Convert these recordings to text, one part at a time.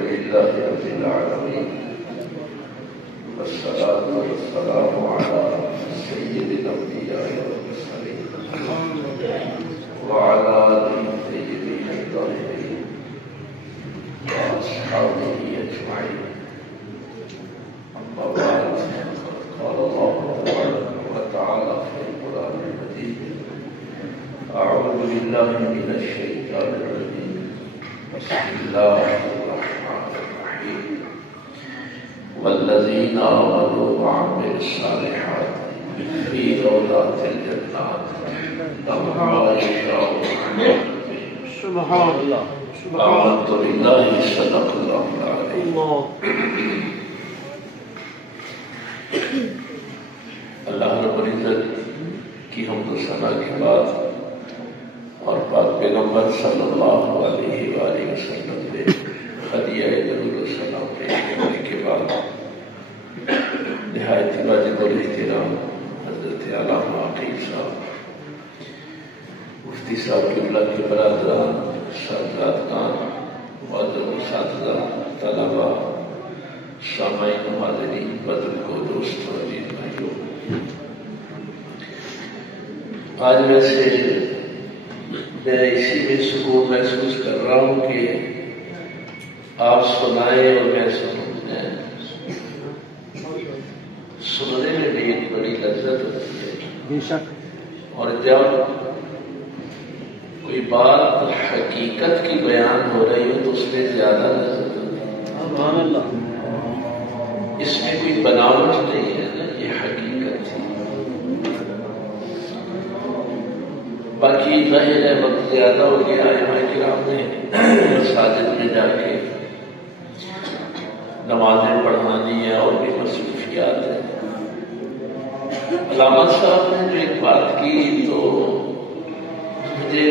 لله رب العالمين والصلاة والسلام على سيد الأنبياء والمرسلين وعلى آله الطيبين الطاهرين وأصحابه أجمعين. أما بعد، قال الله تبارك وتعالى في القرآن المجيد: أعوذ بالله من الشيطان الرجيم، بسم الله الرحمن الرحيم. والذين آمنوا وعملوا الصالحات في روضات الجنات لهم ما يشاءون سبحان الله. آمنت بالله صدق الله العظيم. اللہ رب العزت کی حمد و ثنا کے بعد اور پاک پیغمبر صلی اللہ علیہ وآلہ وسلم نے ہدیہ درود و سلام پیش کرنے کے بعد نہایت واجب الاحترام حضرت علامہ عقیل صاحب، مفتی صاحب قبلہ کے برادران، ساداتان، معزز اساتذہ، طلباء، سامعین و حاضرین، بدر کو دوستوں، عزیز بھائیوں، آج ویسے میں اسی میں سکون محسوس کر رہا ہوں کہ آپ سنائیں اور میں سنوں۔ سننے میں بھی ایک بڑی لذت ہوتی ہے، اور جب کوئی بات حقیقت کی بیان ہو رہی ہو تو اس میں زیادہ لذت ہوتی ہے۔ اس میں کوئی بناوٹ نہیں ہے نا، یہ حقیقت ہے۔ باقی ظاہر ہے وقت زیادہ ہو گیا، ائمہ کرام نے مساجد میں جا کے نمازیں پڑھانی ہیں اور بھی مصروفیات ہیں۔ علامہ صاحب نے جو ایک بات کی تو مجھے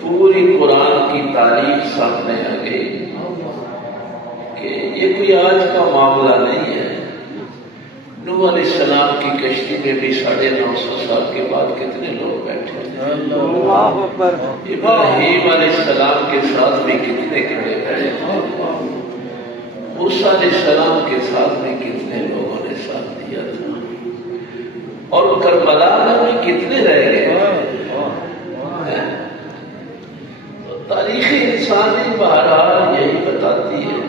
پوری قرآن کی تاریخ سامنے آ گئی کہ یہ کوئی آج کا معاملہ نہیں ہے۔ نوح علیہ السلام کی کشتی میں بھی 950 سال کے بعد کتنے لوگ بیٹھے تھے، ابراہیم علیہ السلام کے ساتھ بھی کتنے کھڑے کھڑے تھے، موسیٰ علیہ السلام کے ساتھ بھی کتنے لوگوں نے ساتھ دیا تھا، اور کربلا میں بھی کتنے رہ گئے۔ تاریخ انسانی بہرحال یہی بتاتی ہے۔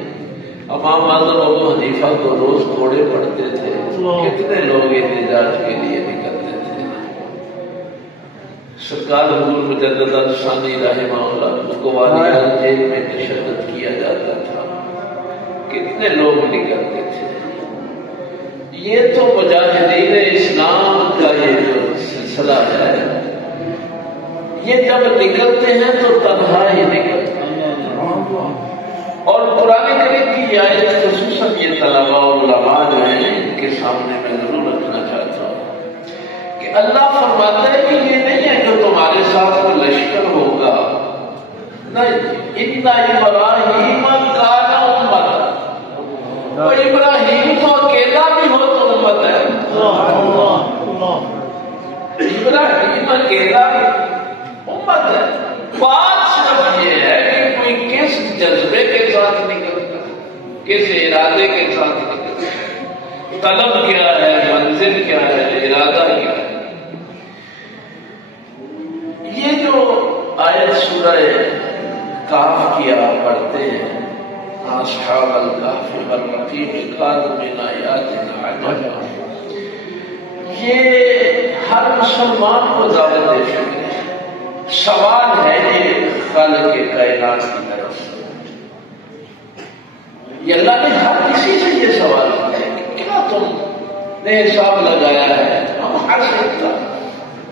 امام اعظم ابو حنیفہ کو روز کوڑے پڑتے تھے، کتنے لوگ احتجاج کے لیے نکلتے تھے۔ سرکار حضور مجدد ثانی رحمہ اللہ کو والیان جیل میں تشدد کیا جاتا تھا، کتنے لوگ نکلتے تھے۔ یہ تو مجاہدین اسلام کا یہ جو سلسلہ ہے، یہ جب نکلتے ہیں تو تنہا ہی نکلتے ہیں۔ اور قرآن کریم کی آیت خصوصاً یہ طلباء اور علماء جو ہیں ان کے سامنے میں ضرور رکھنا چاہتا ہوں کہ اللہ فرماتا ہے کہ یہ نہیں ہے جو تمہارے ساتھ کوئی لشکر ہوگا، نہیں، اتنا ابراہیم کان امت، اور ابراہیم تو اکیلا بھی ہو تو امت ہے۔ ابراہیم اکیلا بھی امت ہے۔ بات صرف یہ ہے کہ کوئی کس جذبے کے ساتھ نکلتا ہے، کس ارادے کے ساتھ نکلتا ہے، طلب کیا ہے، منزل کیا ہے، ارادہ کیا ہے۔ یہ جو آیت سورہ کہف کی آپ پڑھتے ہیں، اصحاب الکہف والرقیم کانوا من آیاتنا عجبا، یہ ہر مسلمان کو دعوت دے سکتے ہیں۔ سوال ہے یہ خالق کائنات کی طرف سے، یہ اللہ نے ہر کسی سے یہ سوال کیا ہے کہ کیا تم نے حساب لگایا ہے، ہم ہر سکتا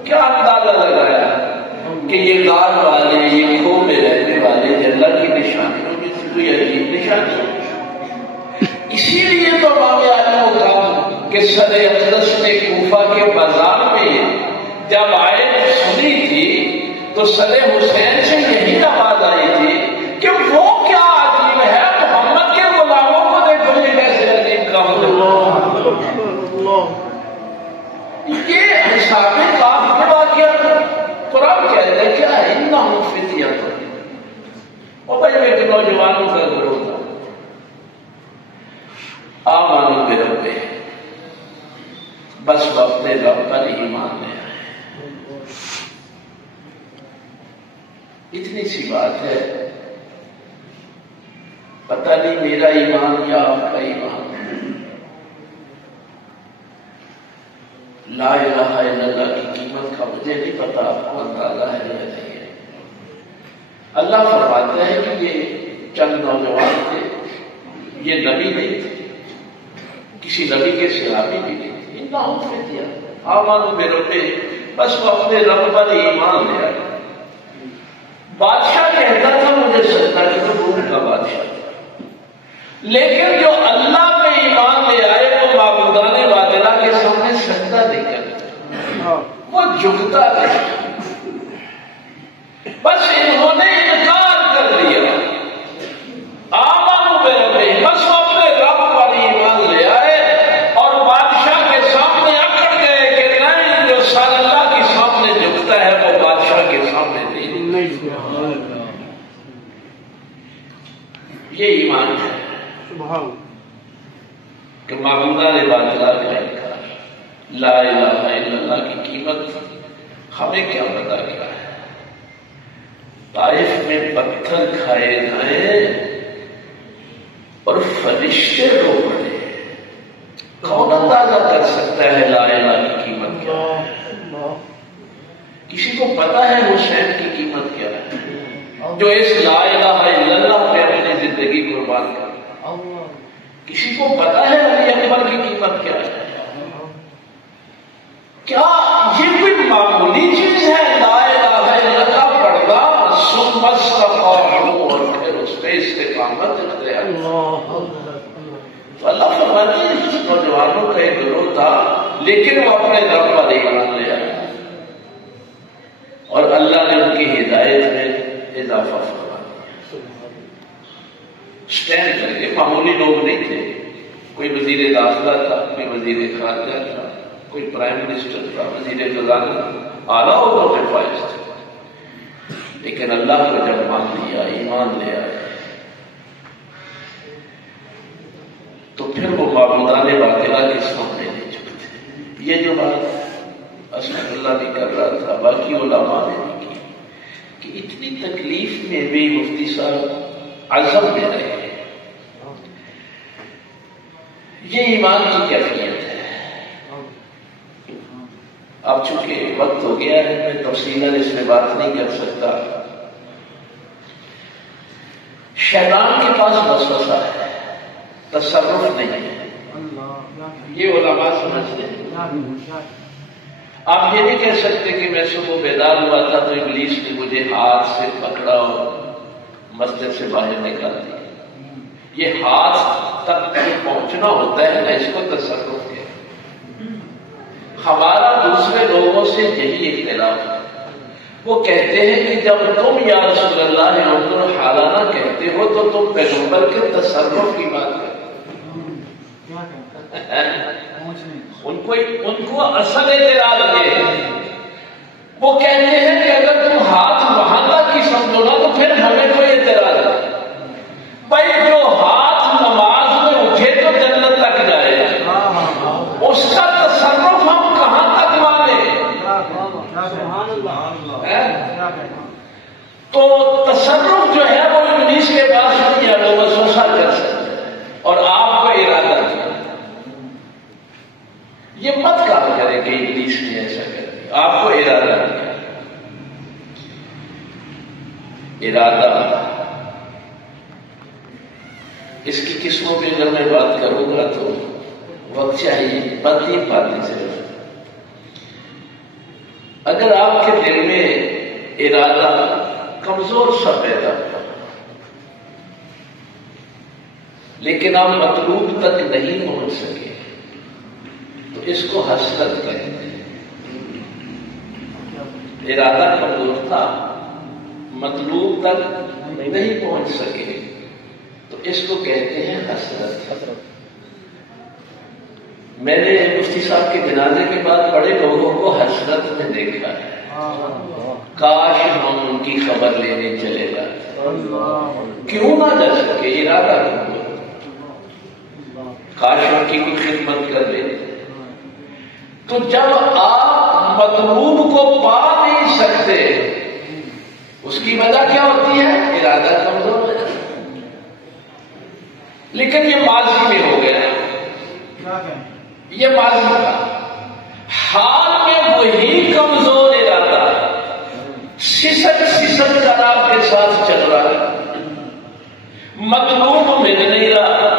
کیا اندازہ لگایا کہ یہ غار والے، یہ کھو میں رہنے والے اللہ کی نشانیوں میں سے کوئی عجیب نشانی؟ اسی لیے تو امام اعظم کو کہا کہ سر اقدس نے کوفہ کے بازار میں جب آیت سنی تھی تو سر حسین سے یہی آواز آئی تھی کہ وہ کیا عجیب ہے، محمد کے غلاموں کو دیکھو یہ کیسے عجیب کام ہے۔ یہ حساب کاف کے واقعہ قرآن کہتا ہے کیا ہے، انہم فتیہ، اور بھائی میں نوجوانوں کا گروہ تھا، آمنوا بربہم، بس وہ اپنے رب پر ایمان لے آئے۔ اتنی سی بات ہے، پتہ نہیں میرا ایمان یا آپ کا ایمان ہے۔ لا الہ الا اللہ کی قیمت کا مجھے نہیں پتا آپ کو اندازہ ہے یا نہیں ہے۔ اللہ فرماتا ہے کہ یہ چند نوجوان تھے، یہ نبی نہیں تھے، کسی نبی کے صحابی بھی نہیں تھے، انہوں نے دیا آمنوا بربہم، بس وہ اپنے رب پر ایمان لے آئے۔ بادشاہ کہتا تھا مجھے سجدہ کرو، روم کا بادشاہ تھا، لیکن جو اللہ پہ ایمان لے آئے وہ معبودان باطلہ کے سامنے سجدہ نہیں کرتا، وہ جھکتا نہیں، بس انہوں نے انکار کر دیا۔ آمنوا بربہم، بس وہ اپنے رب پر ایمان لے آئے اور بادشاہ کے سامنے اکڑ گئے کہ نہیں، جو اللہ کے سامنے جھکتا ہے وہ بادشاہ کے سامنے نہیں۔ یہ ایمان ہے کہ معبودان باطلہ کا انکار۔ لا الہ الا اللہ کی قیمت ہمیں کیا پتا کیا ہے؟ طائف میں پتھر کھائے جائیں اور فرشتے رو پڑے، کون اندازہ کر سکتا ہے لا الہ کی قیمت کیا ہے؟ کسی کو پتا ہے حسین کی قیمت کیا ہے جو اس لا الہ الا اللہ پہ اپنی زندگی قربان کر؟ کسی کو پتا ہے علی اکبر کی قیمت کیا ہے؟ کیا یہ کوئی معمولی چیز ہے لا الہ الا اللہ پڑھنا ثم استقاموا اور پھر اس پہ استقامت اختیار؟ تو اللہ فرماتے ہیں اس نوجوانوں کا ایک گروہ تھا لیکن وہ اپنے رب پر ایمان لے آئے اور اللہ نے ان کی ہدایت میں اضافہ فرما دیا۔ اسٹینڈ کر کے، معمولی لوگ نہیں تھے، کوئی وزیر داخلہ تھا، کوئی وزیر خارجہ تھا، کوئی پرائم منسٹر تھا، وزیر خزانہ، اعلیٰ عہدوں پہ فائز تھے، لیکن اللہ کو جب مان لیا، ایمان لے آئے تو پھر وہ معبودان باطلہ کے سامنے نہیں جھکتے۔ یہ جو بات اسد اللہ بھی کر رہا تھا، باقی علماء نے بھی کی کہ اتنی تکلیف میں بھی مفتی صاحب عزم میں رہے۔ یہ ایمان کی کیفیت ہے۔ اب چونکہ وقت ہو گیا ہے، میں تفصیلاً اس میں بات نہیں کر سکتا۔ شیطان کے پاس وسوسہ ہے، تصرف نہیں ہے، یہ علماء سمجھتے ہیں۔ آپ یہ نہیں کہہ سکتے کہ میں صبح بیدار ہوا تھا تو ابلیس نے مجھے ہاتھ سے پکڑا اور مسجد سے باہر نکال دیا۔ یہ ہاتھ تک پہنچنا ہوتا ہے نا، اس کو تصرف ہے۔ ہمارا دوسرے لوگوں سے یہی اختلاف ہے، وہ کہتے ہیں کہ جب تم یا رسول اللہ انظر حالانہ کہتے ہو تو تم پیغمبر کے تصرف کی بات کرتے ان کو اصل اعتراض یہ ہے، وہ کہتے ہیں کہ اگر تم ہاتھ وہاں تک کی سمجھو نا تو پھر ہمیں کوئی اعتراض ہے۔ بھائی جو ہاتھ نماز میں اٹھے تو جنت تک جائے، اس کا تصرف ہم کہاں تک مانیں؟ تو تصرف جو ہے وہ ابلیس کے پاس نہیں ہے، وہ وسوسہ کر سکتے ہیں اور آپ کو ارادہ کیا۔ یہ مت کہا کرے کہ ابلیس نے ایسا کر دیا، آپ کو ارادہ کیا۔ ارادہ اس کی قسموں پہ اگر میں بات کروں گا تو وقت چاہیے، بات سے اگر آپ کے دل میں ارادہ کمزور سا پیدا ہوا لیکن آپ مطلوب تک نہیں پہنچ سکے تو اس کو حسرت کہتے ہیں۔ ارادہ کمزور تھا، مطلوب تک نہیں پہنچ سکے تو اس کو کہتے ہیں حسرت۔ میں نے مفتی صاحب کے جنازے کے بعد بڑے لوگوں کو حسرت میں دیکھا ہے، کاش ہم ان کی خبر لینے چلے جاتے، کیوں نہ جا سکے، ارادہ کمزور۔ کاش ان کی کوئی خدمت کر لے. تو جب آپ مطلوب کو پا نہیں سکتے اس کی وجہ کیا ہوتی ہے؟ ارادہ کمزور ہو جاتا ہے. لیکن یہ ماضی میں ہو گیا ہے، یہ ماضی کا. حال میں وہی کمزور ارادہ سسک کر آپ کے ساتھ چل رہا ہے، مطلوب مل نہیں رہا،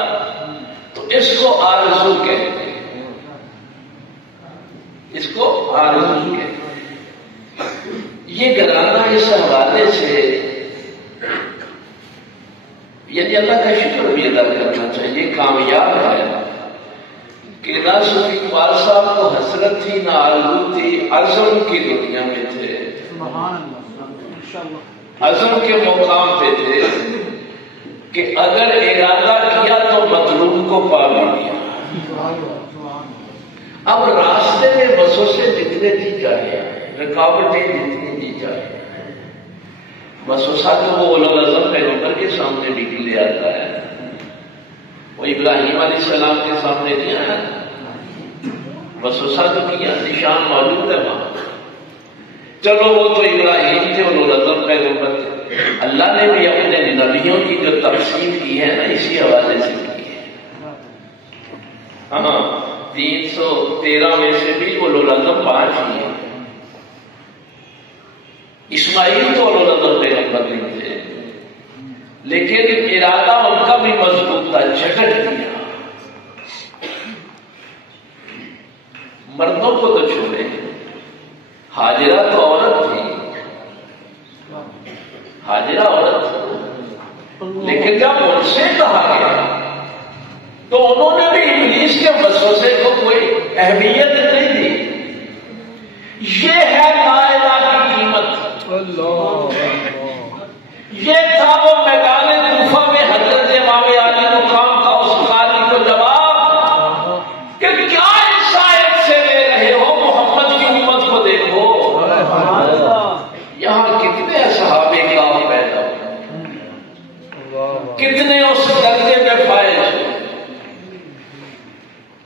تو اس کو آرزو کہتے ہیں، اس کو آرزو کہتے ہیں. یہ گرانا اس حوالے سے یعنی اللہ کا شکر بھی ادا کرنا چاہیے، کامیاب ہے کہ نہ صوفی اقبال صاحب کو حسرت تھی نہ آرزو تھی، عزم کی دنیا میں تھے، عزم کے مقام پہ تھے کہ اگر ارادہ کیا تو مطلوب کو پا لیا. اب راستے میں وسوسے جتنے دی جائے، رکاوٹیں جتنی دی جائے، وسوسہ تو وہ اولوالعزم پیغمبر کے سامنے بھی لے آتا ہے، وہ ابراہیم علیہ السلام کے سامنے نہیں آیا، وسوسہ تو کیا، نشان موجود ہے وہاں. چلو وہ تو ابراہیم تھے، اولوالعزم پیغمبر تھے. اللہ نے بھی اپنے نبیوں کی جو تقسیم کی ہے نا اسی حوالے سے کی ہے. ہاں 313 میں سے بھی اولوالعزم 5 ہی ہیں. اسماعیل تو اولوالعزم پیغمبر نہیں تھے، لیکن ارادہ ان کا بھی مضبوط تھا، جھٹک دیا. مردوں کو تو چھوڑے، حاجرہ تو عورت تھی، حاجرہ عورت تھی، لیکن جب ان سے کہا گیا تو انہوں نے بھی ابلیس کے وسوسے کو کوئی اہمیت نہیں دی. یہ ہے لا الہ کی قیمت. یہ تھا وہ میدان کوفہ میں حضرت امام علی مقام کا اس قاضی کو جواب کہ کیا انسائیت سے لے رہے ہو، محمد کی امت کو دیکھو. یہاں کتنے صحابے کرام پیدا ہوئے، کتنے اس درجے میں فائز ہوئے.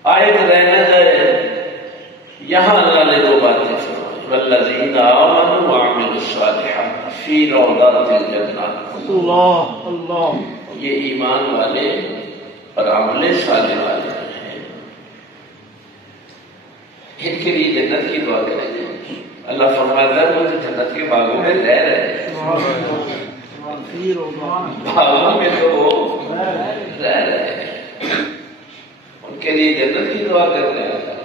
آیت رہنے جائے یہاں اللہ نے دو باتیں فرمائی، والذین آمنوا وعملوا الصالحات فی روضات الجنات. اللہ اللہ، یہ ایمان والے اور عمل صالح والے ہیں، ان کے لیے جنت کی دعا کریں گے. اللہ فرماتا ہے وہ جنت کے باغوں میں رہ رہے ہیں، باغوں میں تو وہ رہ رہے ہیں، ان کے لیے جنت کی دعا کر رہے ہیں.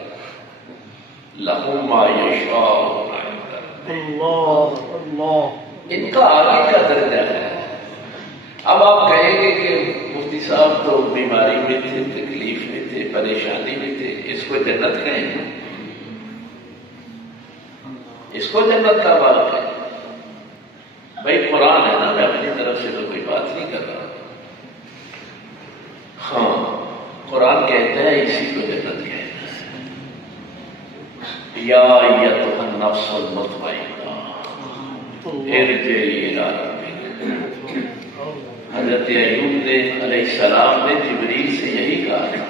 لہم ما یشاءون اللہ اللہ، ان کا آگے کا درجہ ہے. اب آپ کہیں گے کہ مفتی صاحب تو بیماری میں تھے، تکلیف میں تھے، پریشانی میں تھے، اس کو جنت کہیں گے؟ اس کو جنت کا باغ ہے؟ بھائی قرآن ہے نا، میں اپنی طرف سے تو کوئی بات نہیں کر رہا. ہاں قرآن کہتا ہے اسی کو جنت کہتا ہے. یا ایتھا النفس المطمئنہ ارجعی الی ربک. حضرت ایوب نے علیہ السلام نے جبریل سے یہی کہا تھا.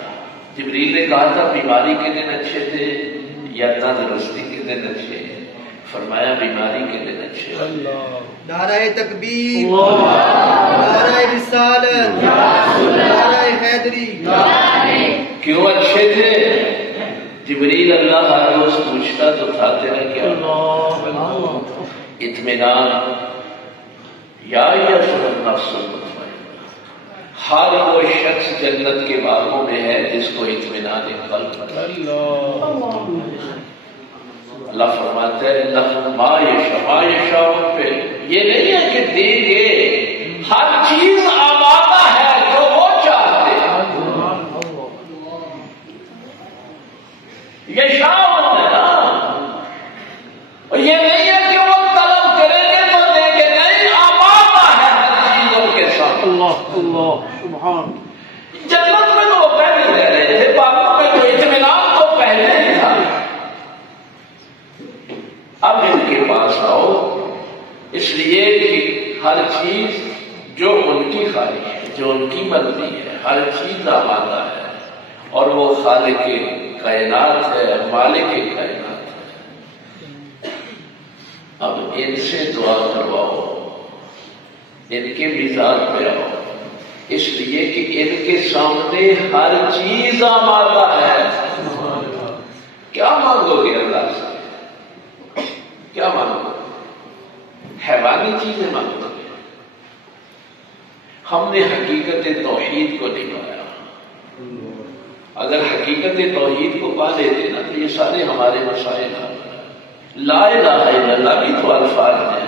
جبریل نے کہا تھا بیماری کے دن اچھے تھے یا تندرستی کے دن اچھے؟ فرمایا بیماری کے دن اچھے. نعرہ تکبیر، نعرہ رسالت، نعرہ حیدری. کیوں اچھے تھے؟ جبریل اللہ ہر روز پوچھتا تو تھا تیرا کیا؟ اطمینان. یا ایھا النفس المطمئنہ، ہر وہ شخص جنت کے باغوں میں ہے جس کو اطمینان قلب. اللہ فرماتا ہے لہم ما یشاءون پہ یہ نہیں ہے کہ دیں گے، ہر چیز آمادہ ہے جو وہ چاہتے ہیں. یشاءون ہے نا، اور یہ نہیں ہے کہ وہ طلب کریں گے تو دیں گے، نہیں، آمادہ ہے ہر چیز ان کے ساتھ. اللہ اللہ سبحان. جنت میں تو وہ پہلے رہ رہے تھے، باغوں میں تو اطمینان تو پہلے ہی تھا. اب ان کے پاس آؤ، اس لیے کہ ہر چیز جو ان کی خواہش ہے، جو ان کی مرضی ہے، ہر چیز آمادہ ہے. اور وہ خالق کائنات ہے، مالک کائنات ہے۔ اب ان سے دعا کرواؤ، ان کے مزاج پہ آؤ، اس لیے کہ ان کے سامنے ہر چیز آمادہ ہے۔ کیا مانگو گے اللہ سے؟ کیا مانگو؟ حیوانی چیزیں مانگو گے؟ ہم نے حقیقت توحید کو نہیں پایا۔ اگر حقیقت توحید کو پا لیتے نا تو یہ سارے ہمارے مسائل ہیں۔ لا الہ الا اللہ بھی تو الفاظ ہیں،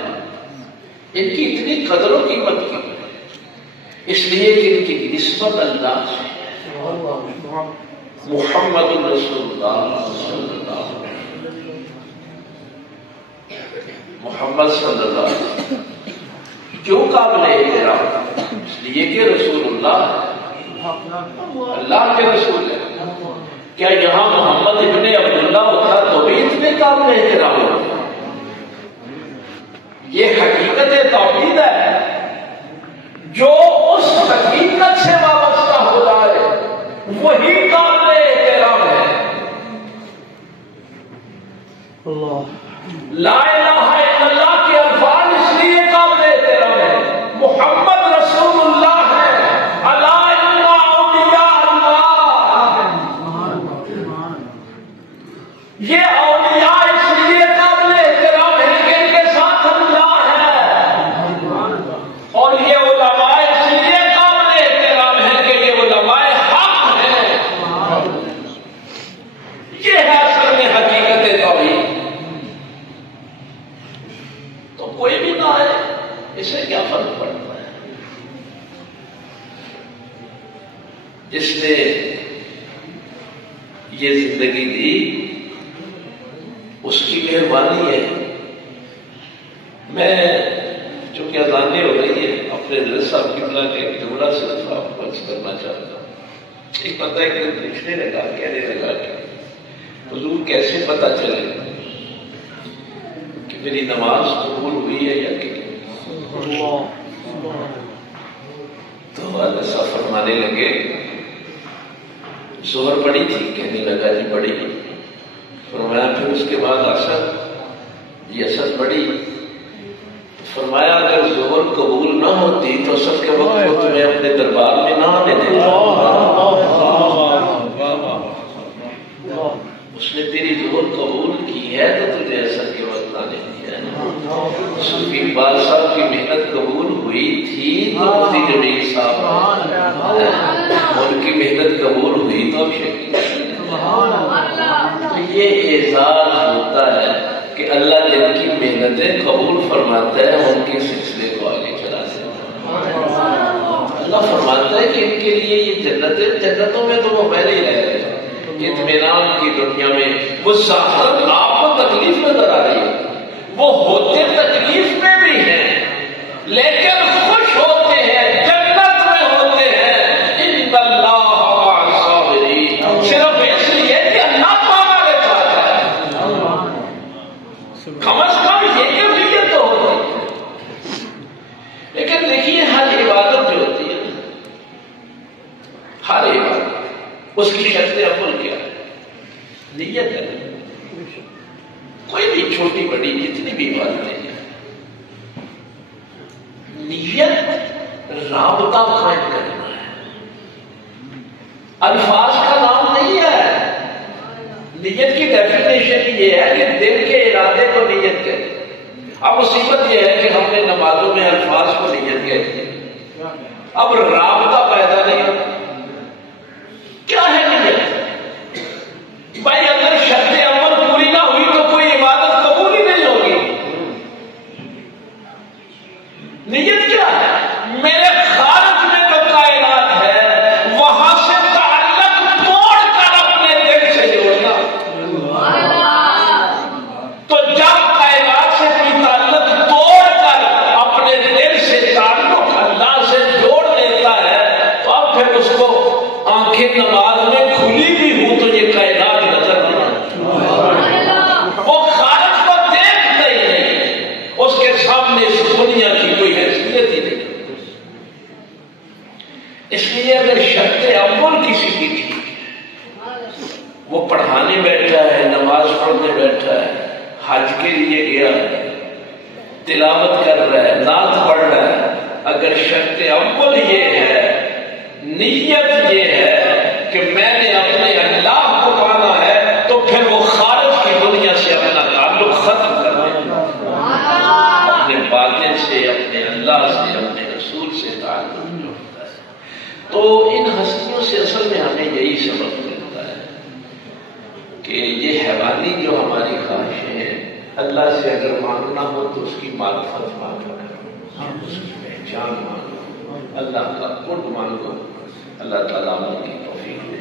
ان کی اتنی قدر و قیمت کی، اس لیے کہ ان کی نسبت اللہ سے محمد رسول اللہ صلی اللہ علیہ وسلم، محمد صلی اللہ علیہ وسلم کیوں قابل احترام؟ اس لیے کہ رسول اللہ اللہ کے رسول ہے۔ کیا یہاں محمد ابن عبداللہ ہوتا تو بھی اتنے قابل احترام ہوتا؟ یہ حقیقت توحید ہے، جو اس حقیقت سے وابستہ ہو جائے وہی قابل احترام ہے۔ لا الہ الا اللہ کے الفاظ اس لیے قابل احترام ہے، محمد رسول اللہ ہے، الا ان اولیاء اللہ، یہ اولیاء اس لیے قابل احترام ہے کہ ان کے ساتھ اللہ ہے، اور یہ علماء اس لیے قابل احترام ہے کہ یہ علماء حق ہیں۔ یہ ہے اصل میں حقیقت توحید۔ تو کوئی بھی نہ ہے، اس سے کیا فرق پڑتا ہے؟ جس نے یہ زندگی دی اس کی مہربانی ہے۔ میں چونکہ اذانیں ہو رہی ہے، اپنے رضا صاحب کی طرح کے ایک جملہ صرف آپ کو عرض کرنا چاہتا ہوں۔ ایک بندہ ایک دن پوچھنے لگا، کہنے لگا کہ حضور کیسے پتہ چلے کہ میری نماز قبول ہوئی ہے یا کہ تو ایسا فرمانے لگے، ظہر پڑی تھی؟ کہنے لگا جی پڑی۔ فرمایا پھر اس کے بعد عصر؟ جی عصر پڑی۔ فرمایا اگر ظہر قبول نہ ہوتی تو عصر کے وقت کو تمہیں اپنے دربار میں نہ آنے دیتا۔ اس نے تیری ظہر قبول کی ہے تو تجھے عصر کے وقت آنے دیا ہے۔ صوفی اقبال صاحب کی محنت قبول ہوئی تھی تو مفتی جمیل صاحب ان کی محنت قبول ہوئی تو یہ اعزاز ہوتا ہے کہ اللہ جن کی محنتیں قبول فرماتا ہے ان کے سلسلے کو آگے چلاتا ہے۔ اللہ فرماتا ہے کہ ان کے لیے یہ جنتیں، جنتوں میں تو وہ پہلے ہی رہ رہے ہیں، اطمینان کی دنیا میں وہ ظاہر آپ کو تکلیف نظر آ رہی ہے، وہ ہوتے تکلیف میں بھی ہیں لیکن خوش ہوتے ہیں، جنت میں ہوتے ہیں۔ ان اللہ مع الصابرین، صرف اس لیے کہ اللہ ہمارے ساتھ ہے، کم از کم یہ کیفیت تو ہوتی ہے۔ لیکن دیکھیے ہر عبادت جو ہوتی ہے، ہر عبادت اس کی شرط اول کیا ہے؟ نیت ہے۔ کوئی بھی چھوٹی بڑی جتنی بھی عبادتیں ہیں، نیت رابطہ قائم کرنا ہے، الفاظ کا نام نہیں ہے۔ نیت کی ڈیفینیشن یہ ہے کہ دل کے ارادے کو نیت کرے۔ اب مصیبت یہ ہے کہ ہم نے نمازوں میں الفاظ کو نیت کہتے ہیں، اب رابطہ پیدا نہیں ہوتا۔ کیا ہے نیت؟ بھائی اگر شرط اول پوری نہ ہوئی تو کوئی عبادت قبول ہی نہیں ہوگی۔ نیت کیا ہے؟ میرے خارج میں جو کائنات ہے وہاں سے تعلق توڑ کر اپنے دل سے جوڑنا۔ تو جب کائنات سے کوئی تعلق توڑ کر اپنے دل سے تعلق اللہ سے جوڑ لیتا ہے تو اب پھر اس کو آنکھیں نماز میں کھلی بھی ہوں تو یہ کائنات نظر نہیں آتی، وہ خارج کو دیکھتے ہی نہیں، اس کے سامنے اس دنیا کی کوئی حیثیت ہی نہیں۔ اس لیے اگر شرط اول کسی کی تھی وہ پڑھانے بیٹھا ہے، نماز پڑھنے بیٹھا ہے، حج کے لیے گیا، تلاوت کر رہا ہے، نعت پڑھ رہا ہے، اگر شرط اول یہ ہے، نیت یہ ہے کہ میں نے اپنے اللہ کو پانا ہے، تو پھر وہ خارج کی دنیا سے اپنا تعلق ختم کر دے، اپنے باطن سے، اپنے اللہ سے، اپنے رسول سے تعلق ہوتا ہے۔ تو ان ہستیوں سے اصل میں ہمیں یہی سبق ملتا ہے کہ یہ حیوانی جو ہماری خواہشیں ہیں، اللہ سے اگر مانگنا ہو تو اس کی معرفت مانگا کرو، اس کی پہچان مانگو، اللہ کا قرب مانگو، اللہ تعالیٰ کی توفیق دے۔